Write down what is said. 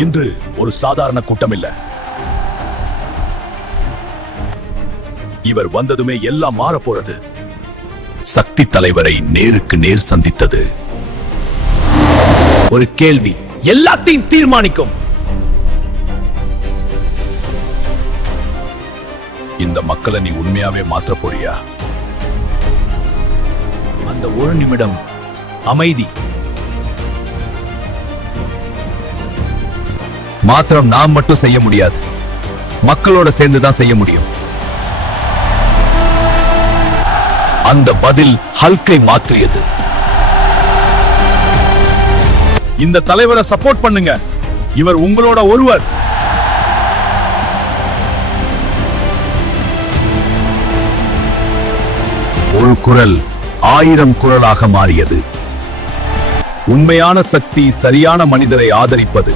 இன்று ஒரு சாதாரண கூட்டம் இல்ல. இவர் வந்ததுமே எல்லாம் மாற போறது. சக்தி தலைவரை நேருக்கு நேர் சந்தித்தது ஒரு கேள்வி எல்லாத்தையும் தீர்மானிக்கும். இந்த மக்களை நீ உண்மையாவே மாற்ற போறியா? அந்த ஒரு நிமிடம் அமைதி. மாத்திரம் நாம் மட்டும் செய்ய முடியாது, மக்களோட சேர்ந்துதான் செய்ய முடியும். அந்த பதில் ஹல்கை மாற்றியது. இந்த தலைவரை சப்போர்ட் பண்ணுங்க, இவர் உங்களோட ஒருவர். ஒரு குரல் 1000 குரலாக மாறியது. உண்மையான சக்தி சரியான மனிதரை ஆதரிப்பது.